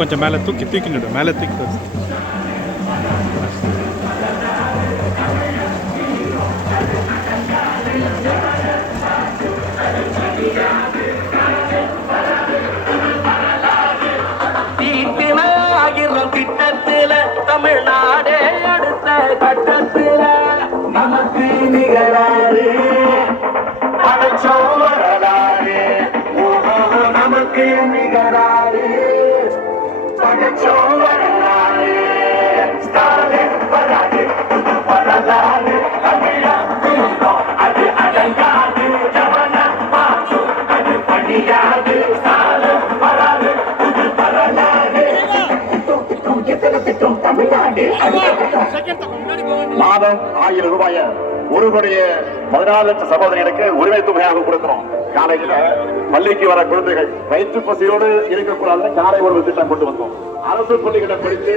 கொஞ்சம் மேலே தூக்கி நிடு, மேலே தூக்கி திட்டத்தில தமிழ்நாடே அடுத்த கட்டத்தில நமக்கு நிகழாது படைச்சோம் வரலாறு. நமக்கு நிகழாது படைச்சோம் வரலாறு. ஸ்டாலின் வராது புது வரலாறு. தமிழகம் அது அடங்காது. ஜவன மாசு அது பணியாது. ஸ்டாலின் வராது புது வரலாறு. மாதம் 1000 ரூபாய ஒரு கோடிய 14 லட்சம் சகோதரிகளுக்கு உரிமை தொகையாக கொடுக்கிறோம். காலையில பள்ளிக்கு வர குழந்தைகள் வயிற்று பசியோடு இருக்கக்கூடாது காலை உணவு திட்டம் கொண்டு வந்தோம். அரசு பள்ளிகளை படித்து